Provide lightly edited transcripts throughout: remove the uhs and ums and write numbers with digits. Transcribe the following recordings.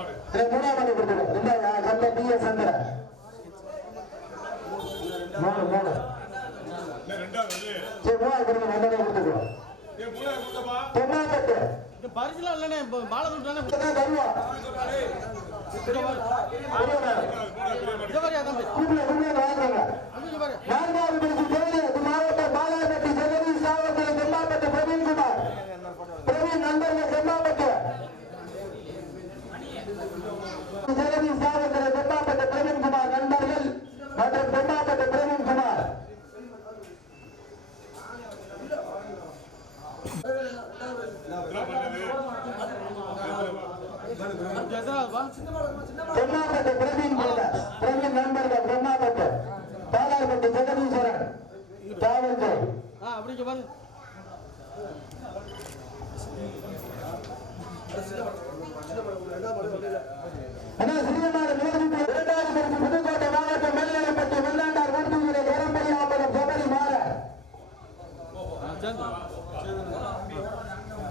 மூணாவது கொடுத்துருக்கோம். கந்த PS சந்திர 3 சரி மூணாவது கொடுங்க. ரெண்டாவது கொடுத்துருக்கோம். தென்னாப்பட்டு பரிசுலாம் இல்லனே மாலை துட்டானே தருவா நான்காவது பரிசு தேனி மாவட்டம் பாலாப்பட்டி ஜெகதீஷ் சாவத்தில் தென்னாப்பட்டு பிரவீன்குமார். பிரவீன் நண்பர்கள் தென்னாப்பட்டு ஜெகதீஷ் சாவத்தில் தென்னாப்பட்டு பிரவீன்குமார் நண்பர்கள் மற்றும் தென்னாப்பட்டு பிரவீன்குமார். தென்னாப்பட்டு பிரவீன் நண்பர்கள் தென்னாப்பட்டு பாலாப்பட்டி ஜெகதீஸ்வரன் தாவல்கை அப்படிங்க பாரு. சிறியமாடு நேர்விட்டு இரண்டாவது பரிசு புதுக்கோட்டை மாவட்டம் மேல்நிலைப்பட்டி வெள்ளாண்டார் ஊர்தியிலே ஏரம்பலியாம்பலம் சபரி மாற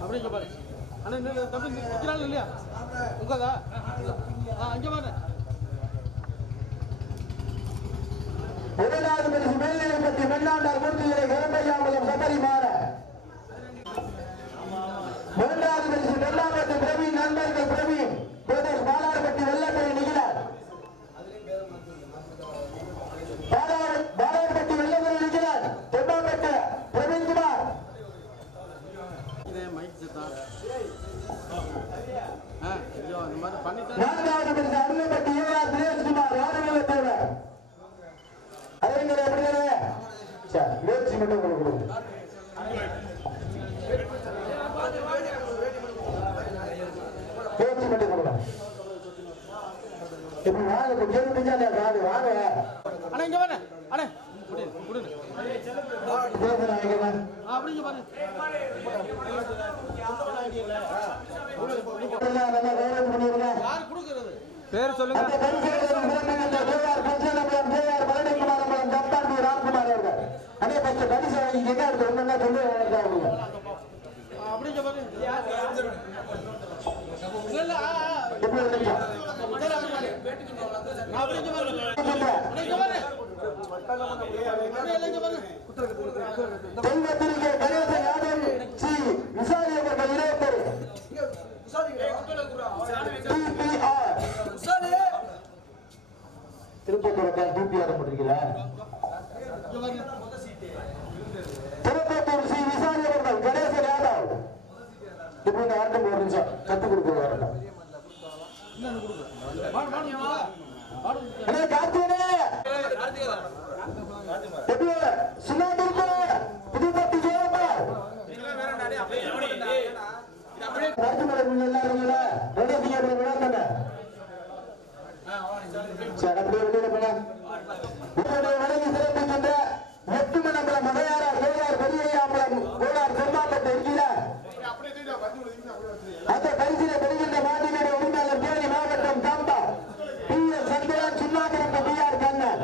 அப்படிங்க பாரு. அண்ணா தம்பி நிற்கிறாள் இல்லையா உங்கதா அங்கே பாரு. இரண்டாவது பரிசு மேல்நிலைப்பட்டி வெள்ளாண்டார் ஊர்தியிலே ஏரம்பலியாம்பலம் சபரி மாற. மூன்றாவது பரிசு தென்னாப்பட்டு பிரவீன் நண்பர்கள் பிரவீன் பிரதேஷ் பாலார்பட்டி வெள்ளப்பள்ளி நிகழார். பாலார்பட்டி வெள்ளப்பள்ளி நிகழார் தென்னாப்பட்டு பிரவீன்குமார். நான்காவது பரிசு அருளப்பட்டி ஏஆர் தினேஷ்குமார் ராணுவ தேவர். அறிஞர் எப்படிதானே முயற்சி மட்டும் கொடுக்கணும். பேச்சு மட்டும் கொடுக்கணும். இப்படி வாங்க கேள்வி காது வாங்க. அண்ணா இங்க வாங்க அண்ணா அப்படிங்க பாரு. யார் கொடுக்கிறது பேர் சொல்லுங்க. அப்படிங்க பாரு. திருப்பத்தூர் டிபிஆர் போட்டிருக்கீங்களா? திருப்பத்தூர் சி விசாரி அவர்கள் கணேசன் யாதவ். இப்ப இந்த ஆட்டம் ஒரு நிமிஷம் கத்து கொடுக்க வரட்டும். அந்த பரிசிலை பெறுகின்ற மாநில உரிமையாளர் தேனி மாவட்டம் தாம்பா PS சந்திரன் சுண்ணாந்திருப்பு BR கண்ணன்.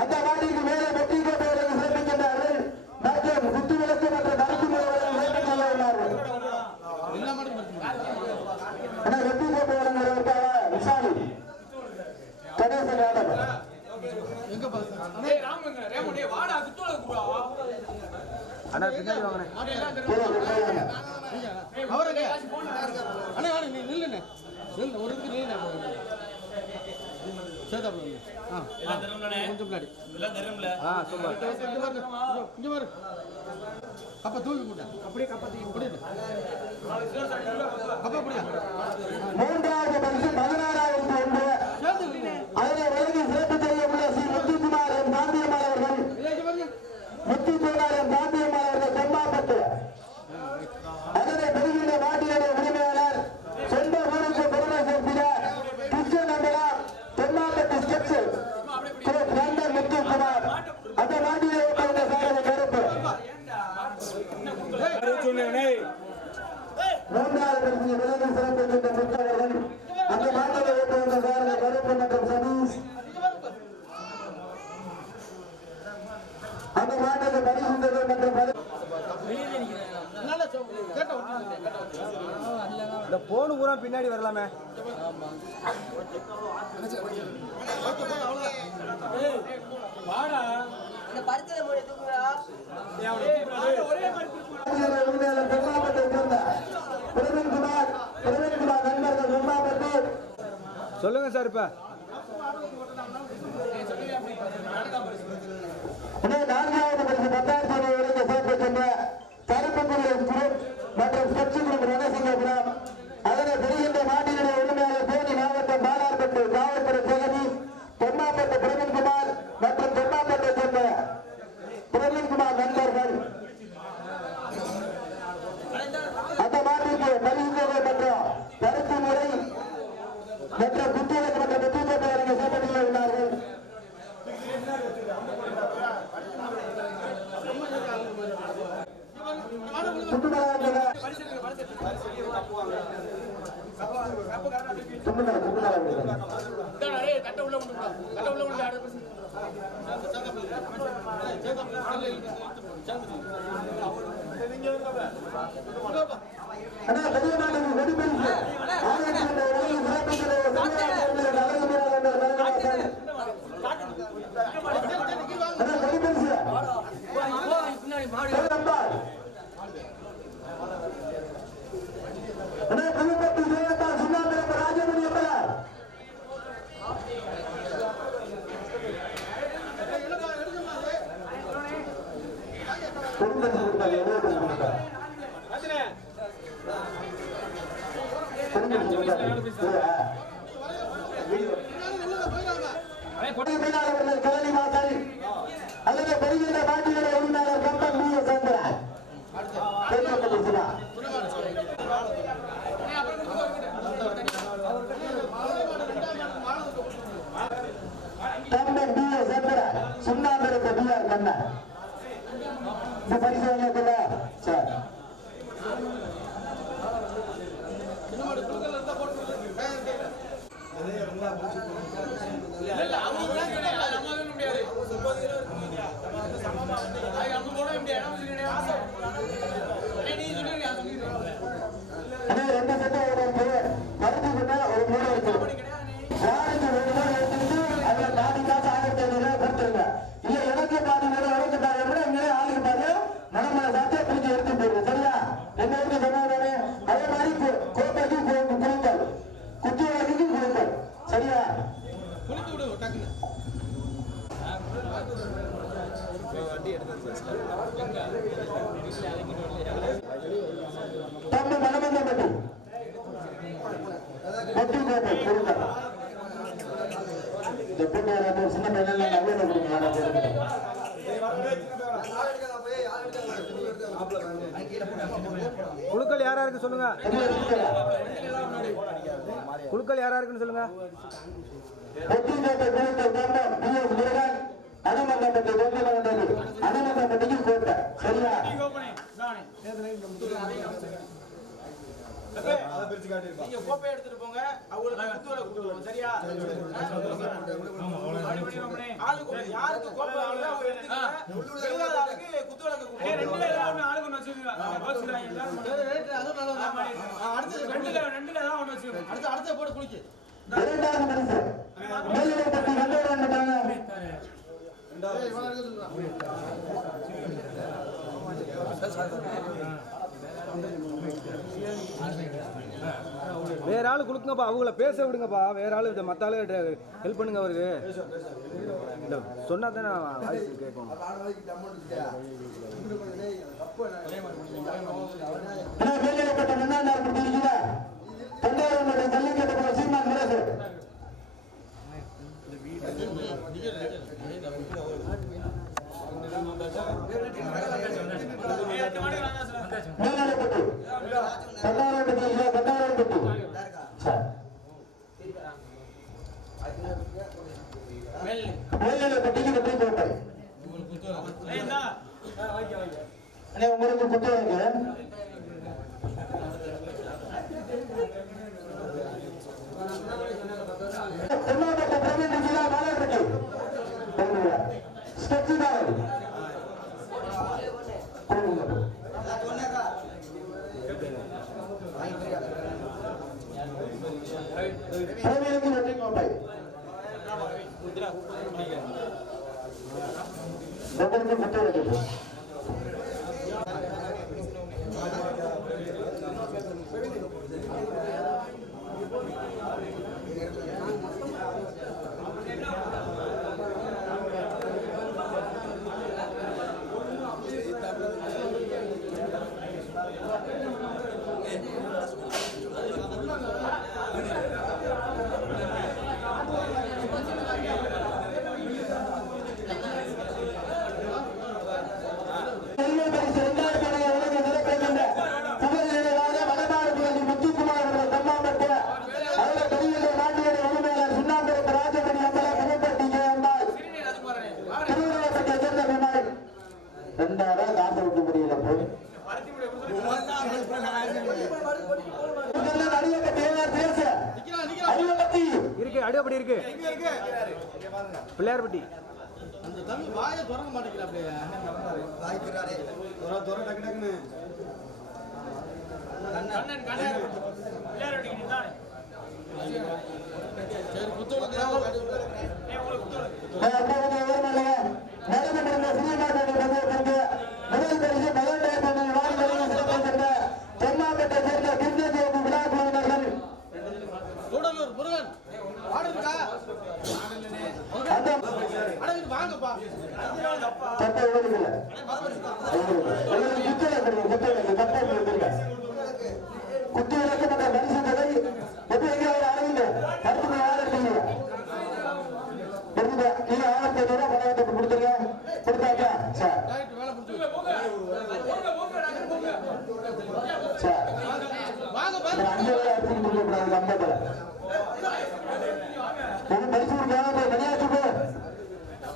அந்த மாநில மேலே வெற்றி கோட்டைகளுக்கு சிறப்பிக்கின்றார்கள் மற்றும் குத்து விளக்கு மற்றும் தடுப்பு முறைகளும் சிறப்பிக் கொள்ள உள்ளார்கள். வெற்றி கோட்டை வழங்குவதற்காக விசாலி கணேசன் யாதவ். அண்ணா பின்னாடி வாங்கண்ணே. அவரங்க அண்ணா வாங்க நீ நில்லுண்ணே. நில்லு ஒரு இதுக்கு நில்லுண்ணே. சேதாபுரம் கொஞ்சம் முன்னாடி இங்க பாரு. கப்ப தூக்கி போட்டேன் அப்படியே கப்ப தூக்கி போட்டு கப்ப அப்படியா. மூன்றாவது பரிசு 16,001. அதிலே வழங்கி சிறப்பு செய்யப்பட்ட ஸ்ரீ முத்துக்குமார் எம் காந்தியம்மாள் அவர்கள். முத்துக்குமார் எம் காந்தியம்மாள் அவர்கள் தெம்மாப்பட்டு. அதனை பெறுகின்ற மாட்டினுடைய உரிமையாளர் சொந்த ஊருக்கு பெருமை சேர்த்திட கிருஷ்ண நம்பரா தெம்மாப்பட்டு ஸ்டெப்ஸ் நண்பர் முத்துக்குமார். அந்த மாட்டிலே உட்கார்ந்த சாரதி கருப்பு. மூன்றாவது பரிசு விலங்கு சிறப்பு முத்தவர்கள் பின்னாடி வரலாமே. சொல்லுங்க சார். இப்ப நான்காவது பரிசு 10,000 வரைக்கும் சேர்க்கப்பட்ட கருப்புக்குடி மற்றும் சச்சிபுரம் ரணசிங்கபுரம். அதனை பெறுகின்ற மாநில உரிமையாளர் தேனி மாவட்டம் பாலார்பட்டு காவல்துறை ஜெகதி, தெம்மாப்பட்டு பிரவீன்குமார் மற்றும் தெம்மாப்பட்டை சேர்ந்த பிரவீன்குமார் நண்பர்கள். அந்த மாட்டிற்கு பரிசுத்தொகை மற்றும் கருத்து முறை மற்றும் குத்துவிளக்கு மற்றும் வெற்றிப்பட்ட வரைக்கும் சேர்க்கப்பட்டு உள்ளார்கள். அல்லது பெறுகின்ற பாட்டிகளை உரிமையாளர் கம்பன் பி எஸ் சந்திரன். கம்பன் பி எஸ் சந்திரன் சுண்ணாம்பு பி ஆர் கண்ணன். இந்த பரிசோதனை சார் ரெண்டு செட்டு இருக்கு. கருத்து ஒரு மூணு இருக்கு. யாருக்கு வேணுமோ எடுத்துட்டு அதுல பாதி காசு 1500 கொடுத்துருங்க. இல்ல எனக்கு பாதி நேரம் எனக்கு பாதி கூட இங்கே ஆளுக்கு பாரு மனமன சாப்பிட்டு பிடிச்சி எடுத்து போயிருங்க. சரியா? என்ன இருக்கு சொன்னாலே அதே மாதிரி கோட்டைக்கு கொடுங்கள், குத்தி வழக்கு கொடுங்கள். சரியா? தம்பி மனமந்தப்பட்டி பட்டி கோட்டை கொடுங்கள். இந்த போட்டு சின்ன பையன் அவ்வளோ கொடுங்க. குழுக்கள் யாரா இருக்கு சொல்லுங்க. குழுக்கள் யாரா இருக்குன்னு சொல்லுங்க. நீங்க கோப்பை எடுத்துட்டு போங்க. அவங்களுக்கு குத்துவலை கொடுத்துருவோம். சரியா? ஆளுக்கு யாருக்கு கோப்பை வாங்குதோ அவங்க எடுத்துக்கங்க. உள்ளாத ஆளுக்கு குத்துவலைக்கு கொடுங்க. ரெண்டுல ஏதாவது ஒண்ணு ஆளுக்கு ஒண்ணு வச்சுக்கோங்க. ரெண்டுல ஏதாவது ஒண்ணு வச்சுக்கோங்க. அடுத்த போட்டு குளிச்சு. வேற ஆளு கொடுங்கப்பா, அவங்கள பேச விடுங்கப்பா. வேற ஆளு மத்த ஆளு ஹெல்ப் பண்ணுங்க. அவருக்கு சொன்னா தானே வாய்ஸ் கேட்கும். உங்களுக்கு குத்துவாங்க. பிரவீனுக்கு வெற்றி கோப்பை. தொடர்ந்து குத்துவிளக்கு. அடிப்படி இருக்கு பிள்ளையார்பட்டி. அந்த தம்பி வாயை திறக்க மாட்டேங்கிறா அப்படியே வாய்க்கிறாரே தொற டக்கு டக்குன்னு கண்ணன் பிள்ளையார்பட்டி நிதானே சரி குத்துவலக்கு கூடலூர் முருகன் ஆடுங்கா வாங்கப்பா குத்துவிளக்கு மற்ற பரிசு தொகை எப்ப எங்க அளவில் அடுத்து ஆயிரத்தி நீங்க 1500 ரூபாய் பணத்தை கொடுத்துருங்க. கொடுத்தாக்கா சார் சார் 5 எடுத்துட்டு கொடுக்கக்கூடாது. 50 பரிசு கொடுக்காம மணியாச்சு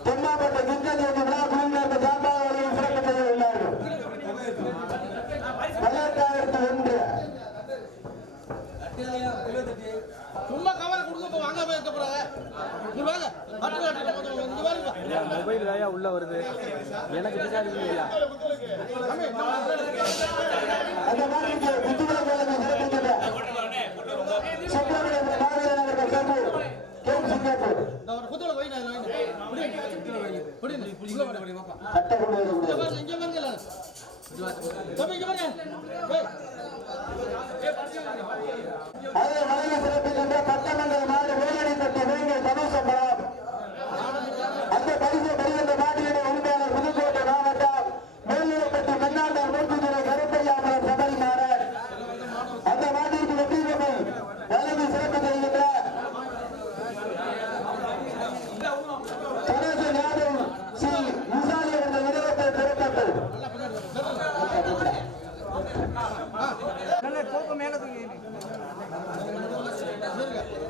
தென்னாப்பட்ட கிருஷ்ணஜோதி விழா குழுவினர் சார்பாக சிறப்பு செய்ய உள்ளார்கள். 18,001 சும்மா கவரை கொடுக்க வாங்க போய் போறாங்க. நீ வாங்க மொபைல் தாயா உள்ள வருது எனக்கு விசாரிக்கல. அந்த மாதிரி குத்துவிளக்கு சிறப்பிக்கின்ற சுப்பிரமணிய மாவீரர் சிங்கப்பூர் குத்துவிளக்கு அதே வழங்கி சிறப்பிக்கின்ற பட்டமன்ற நாடு வேலடிப்பட்டி வேங்கை தனுசம்பரம். அந்த பரிசு பெறுகின்ற நாட்டினுடைய உரிமையாளர் புதுக்கோட்டை மாவட்டம் மேல்நிலைப்பட்டி மன்னாண்டார் மூர்த்தித்துறை கருப்பையாமரம் சபரிமாறன். அந்த நாட்டிற்கு வெற்றி பெற்று வழங்கி சிறப்பு செய்கின்ற கணேசன் யாதவ் ஸ்ரீ விசாலி என்ற நிறுவனத்தை பெறப்பட்டது.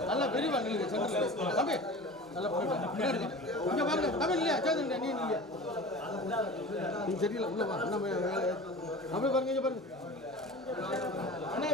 நல்ல பெரிய தம்பி நல்ல இங்க பாருங்க தமிழ் இல்லையா சேர்ந்து நீ இல்லையா நீ தெரியல உள்ள வா நம்ம பாருங்க இங்க பாருங்க அண்ணே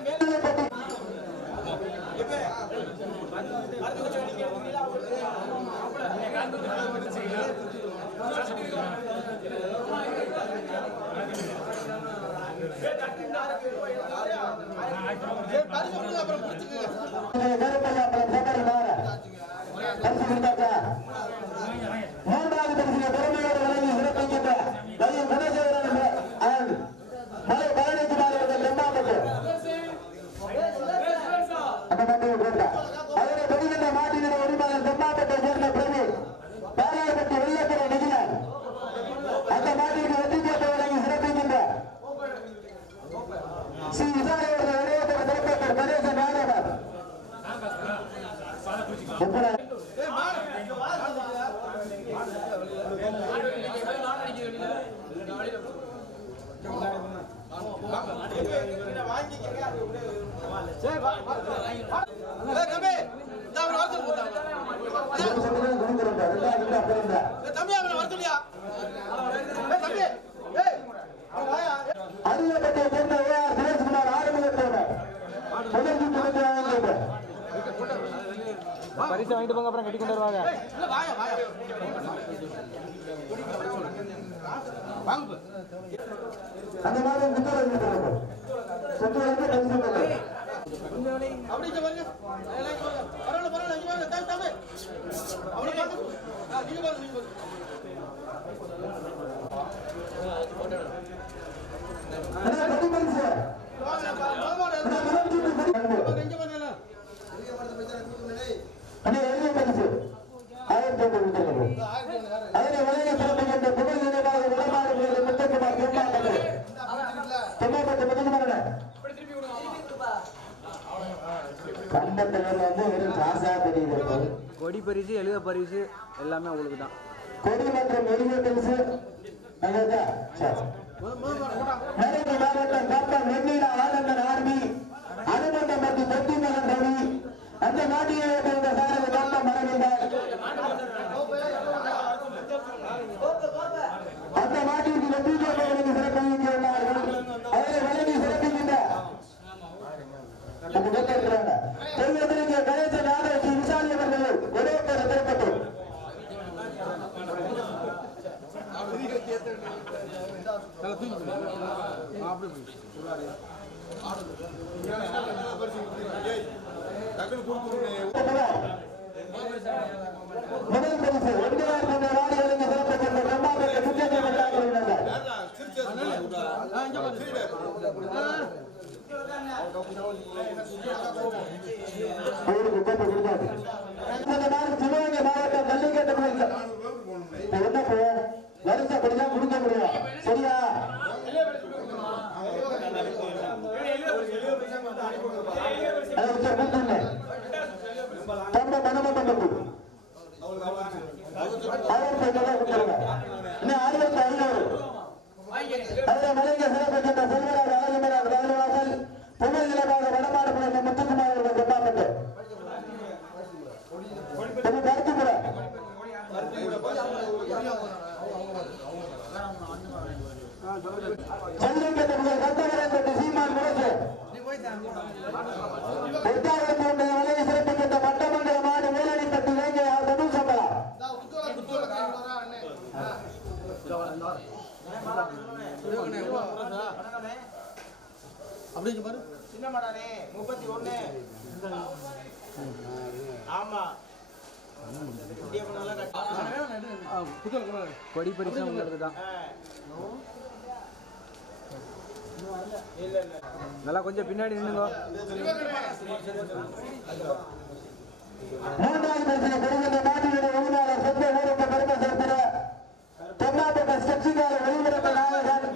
மூன்றாவது பரிசினை பெருமையோடு வழங்கி சிறப்பிக்கின்ற கையில் குணசேகரன் மலை பழனிக்குமார் அவர்கள் தென்னாப்பட்டு அந்த மாட்டியை போட்டார். அதனை பெறுகின்ற மாட்டினுடைய உரிமையாளர் தென்னாப்பட்டை சேர்ந்த பிரவீன் பாலாயப்பட்டி வெள்ளக்கரை நிகிலன். அந்த மாட்டிற்கு வெற்றி கோப்பை வழங்கி சிறப்பிக்கின்ற ஸ்ரீ விசாரி அவர்கள் நிறுவனத்தில் சிறப்பித்த கணேசன் நாடகர். அரியப்பட்டியை சேர்ந்த ஏஆர் சுரேஷ்குமார் ஆரம்பித்தவர் பரிசு வாங்கிட்டு போங்க, அப்புறம் கட்டி கொண்டு வருவாங்க. அந்த மாதிரி அப்படி கொடி பரிசு எழுத பரிசு எல்லாமே உங்களுக்கு தான். கொடி மற்றும் எழுத பரிசு மாவட்டம் காப்பம் வெண்ணில ஆனந்தன் ஆர்மி அனுமந்தம் மற்றும் தொட்டிமகன் ரவி அந்த நாட்டிலே பிறந்த சாரதி காப்பம் மறைந்தார். அந்த நாட்டிற்கு வெற்றிக்கு சிறப்பிக்கிறார்கள். அவரை வழங்கி சிறப்பிக்கின்ற கணேசன் ஆதரவு விசாலி அவர்கள் ஒரே பேர் திறப்பட்டோம். முதல் பரிசு 9,000 வாடிகளுக்கு சிறப்பிக்கின்ற பிரம்மாபுரத்தை முக்கியத்துவம் சிவகங்கை மாவட்டம் ஜல்லிக்கட்டு வருஷப்படிதான் கொடுக்க முடியும். சரியா? தம்ப மனமட்டம் இன்னும் 1500 அதில் மலைங்க சிறப்பிக்கின்ற செல்வராஜ் அழகுமராஜ் ராஜவாசல் புகழ் நிலமாக வடமாடு புலந்த முத்துக்குமார் அவர்கள் கொண்டாப்பட்டு கருத்துப்புற ஜல்லிக்கட்டு முதல் கத்தவரம்பட்டு சீமான் முரசு எட்டாயிரத்தி ஒன்றை வலையை சிறப்பிக்கின்ற மட்டமங்கல மாடு வேலனிப்பட்டு வேங்கை தனுஷ் சம்பளா அப்படிங்க பாரு சின்ன மாடானே 31 ஆமா கொடி பரிசு உங்களுக்கு தான். நல்லா கொஞ்சம் பின்னாடி நின்னுங்க. மூன்றாவது பரிசினை பெறுகின்ற நாட்டினுடைய உரிமையாளர் சொந்த ஊருக்கு பெருமை சேர்க்கிற தென்னாப்பட்ட ஸ்டெப்சிகார வெளிவிடத்த நாயகன்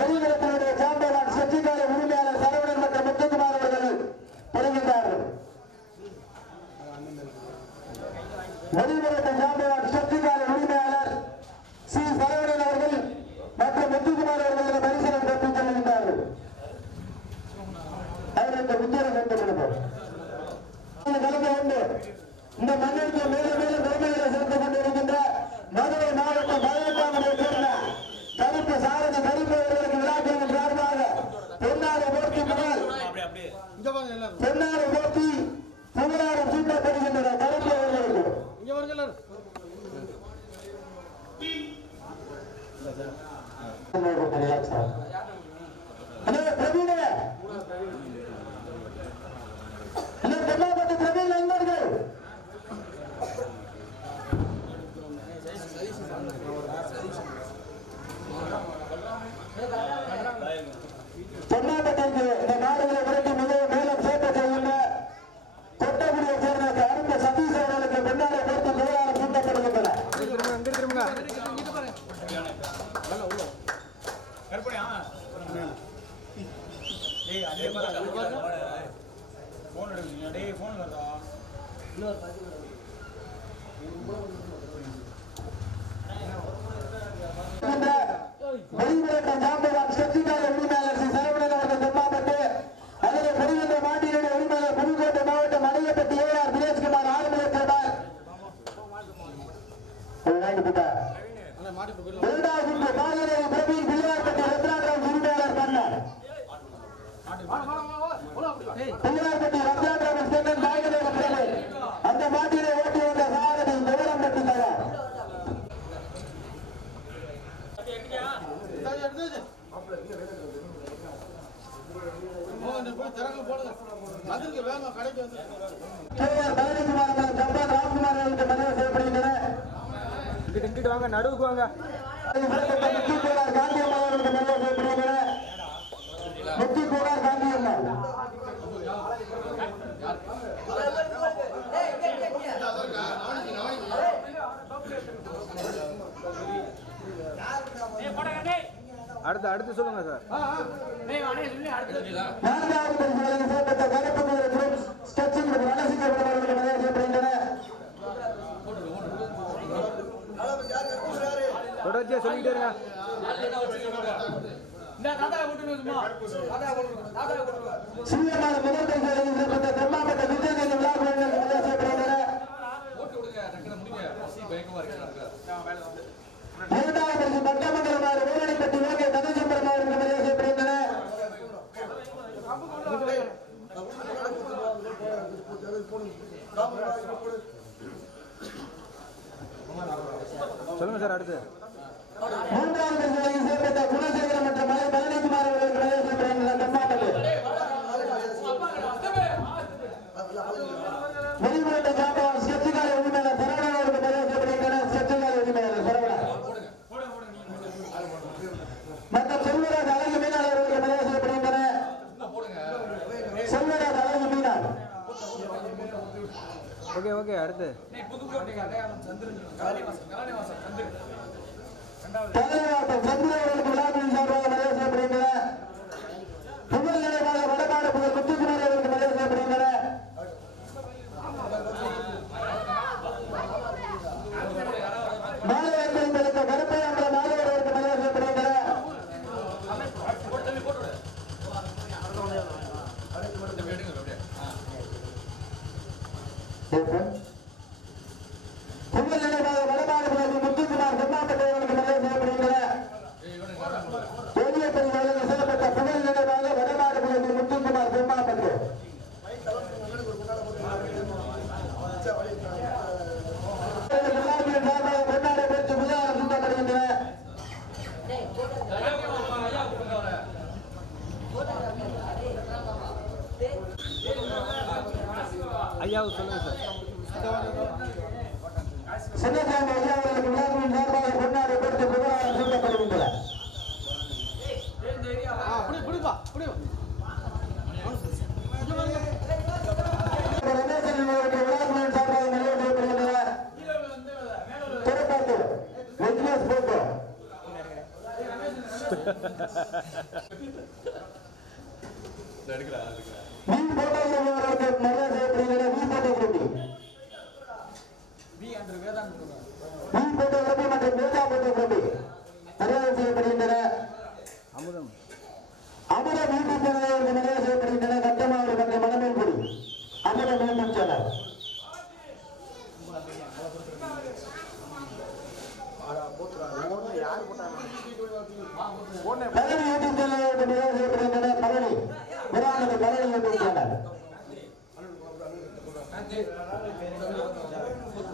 வெளிவிடத்தினுடைய சாம்பவான் ஸ்டெப்சிகார உரிமையாளர் சரவணன் மற்றும் முத்துக்குமார் அவர்கள் பெறுகின்றார்கள். வெளிவிடத்த சாம்பவான் ஸ்டெப்சிகார உரிமையாளர் சி சரவணன் அவர்கள் மற்றும் முத்துக்குமார் அவர்கள் பரிசீலனை பெற்று செல்கின்றார்கள். அவர்களுக்கு உத்தியோகம் கொடுக்கப்படும் கலந்து கொண்டு இந்த மண்ணிற்கு மேல மேல பெருமைகளை சேர்த்துக் கொண்டிருக்கின்ற மதுரை மாவட்டம் 18ஆம் சேர்ந்த கருப்பு சாரதி கருப்பு அவர்களுக்கு விழாக்களின் சார்பாக பொன்னாடு போட்டி புகழ் பொன்னாடு போட்டி புகழாடு சூட்டப்படுகின்றன. கருப்பு அவர்களுக்கு பிரவீன பிரவீன் நண்பர்கள் தென்னாப்பட்டிற்கு இந்த நாடுகளை விரட்டி மிகவும் மேலும் சேர்க்க செய்கின்ற கொட்டகுடியை சேர்ந்த அருந்த சதீஷ் அவர்களுக்கு பின்னாலே பொறுத்து புகழாரம் சூட்டப்படுகின்றன. வெளிவிடத்த ஜாம்பவான் சக்திகார உரிமையாளர் சி சரவணன் அவர்கள் தெம்மாப்பட்டு அதில் பெறுகின்ற மாட்டினுடைய உரிமையாளர் புதுக்கோட்டை மாவட்டம் மலையப்பட்டி ஏஆர் தினேஷ்குமார் ஆளுநர் இரண்டாவது பாலியலை பிரவீன் பிள்ளையார்பட்டி ரத்னாராம் உரிமையாளர் கண்ணன் பிள்ளையார்பட்டி ரத்னாராம் சென்னன் நாயகனேக பிரபு அந்த மாட்டினை ஓட்டி வந்த சாரதி விவரம்பட்டி தயார். பழனிக்குமார் ஜப்பான் ராம்குமார் அவர்களுக்கு மனித செய்யப்படுகின்றன. இங்கிட்டு வாங்க, நடுவுக்கு வாங்க. அடுத்து சொல்லுங்க சார். தொடர்ச்சியா சொல்லிட்டே இருங்க. சொல்லுங்க சார். அடுத்து குணசேகரம் மற்றும் பழனிக்குமார் வெளிநாட்டு ஜாம்பவான் ஸ்கெட்சுகால உரிமையாளர் சரவணன் அவருக்கு பரிசளிக்கப்படுகின்றனர். ஸ்கெட்சுகால உரிமையாளர் சரவணன் மற்றும் செல்வராஜ் அழகு மீனாளர் அவருக்கு பரிசளிக்கப்படுகின்றனர். செல்வராஜ் அழகு மீனாள். ஓகே அடுத்து தலைவாசம் சந்திரவர்களுக்கு விழாக்களின் சார்பாக மரியாதை செய்யப்படுகின்றனர். புகழ் நினைவாக வடமாடு புகழ் முத்துக்குமார் அவர்களுக்கு மரியாதை செய்யப்படுகின்றனர். மாலை அன்பளித்த கருப்பையாம்பல மாதவர் அவருக்கு மரியாதை செய்யப்படுகின்றனர். புகழ் நினைவாக வடமாடு புகழ் முத்துக்குமார் செம்மாப்பட்டை அவர்களுக்கு மரியாதை செய்யப்படுகின்றனர். பெரியப்பள்ளி வழங்கில் செய்யப்பட்ட புகழ் நினைவாக வடமாடு புகழ் முத்துக்குமார் செம்மாப்பட்டை கொண்டாட பெற்று புதிதாக சுத்தப்படுகின்றன. ஐயாவுக்கு சொல்லுங்க சார். சின்னசாமி ஐயா அவர்களுக்கு விழாக்களின் சார்பாக கொண்டாட பெற்று புதிதாக சுத்தப்படுகின்றன. ரமேசன் அவர்களுக்கு விழாக்களின் சார்பாக மரியாதை செய்யப்படுகின்றனர். திருப்பத்தூர் விக்னேஷ் போட்டோ மீன் போட்டோகிராஃபி அவர்களுக்கு மரியாதை செய்யப்படுகின்றனர். மீன் போட்டோகிராஃபி மற்றும் வேதா போட்டோகிராஃபி மரியாதை செய்யப்படுகின்றனர். அமுதம் யூடியூப் சேனலுக்கு மரியாதை செய்யப்படுகின்றனர். கட்டமாவடி மற்றும் மணமேல்குடி அமுதம் யூடியூப் சேனல். பழனி யூடியூப் சேனலுக்கு மரியாதை செய்யப்படுகின்றனர். Palani YouTube channel.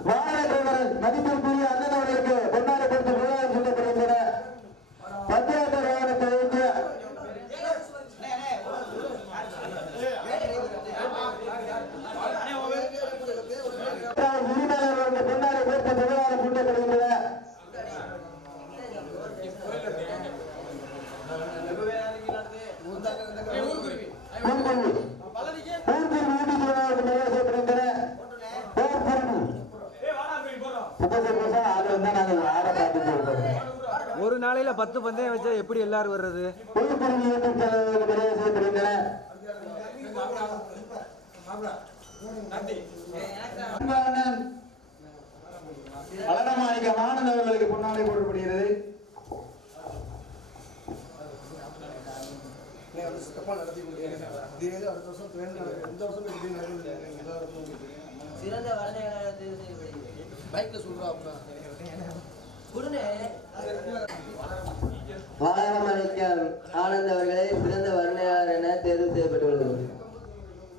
வாகன டிரைவர் மதிப்பிற்குரிய அண்ணன் அவர்களுக்கு பொன்னாடை கொடுத்து விழாவை சுட்டப்படுகின்றனர். பஞ்சாயத்து வாகனத்தை வைத்து உரிமையாளர்களுக்கு பொன்னாடை கொடுத்து விழாவை சுட்டப்படுகின்றனர். ஒரு நாளையில 10 பந்தயம் வச்சா எப்படி எல்லாரும் வர்றது? வளனமாணிக்கம் ஆனந்த் அவர்களுக்கு பொன்னாடை போடப்படுகிறது. சிறந்த வளர்ச்சியாளர் தேர்வு செய்யப்படுகிறது. பைக்ல சொல்றோம் வளனமாணிக்கம் ஆனந்த் அவர்களை சிறந்த